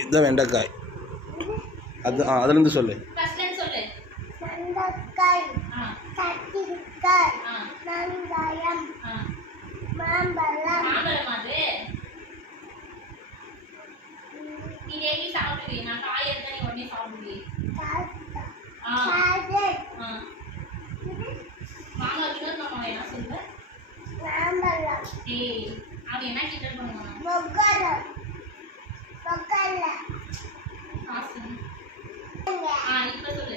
இதுதான் வெண்டைக்காய். அது அதுலேருந்து சொல்லு. வெண்டைக்காய், கத்திரிக்காய், வெங்காயம், மாம்பழம். நீ டெய்லி சாப்பிடுவீ? நான் காய் எடுத்தா நீ உடனே சாப்பிடுவீ? மாமா கிட்ட நம்ம என்ன சொல்ற? மாம்பழம். ஏய், அவன் என்ன கிண்டல் பண்ணுவான்? மொக்கரம். மொக்கல்ல. காசு. இப்ப சொல்லு.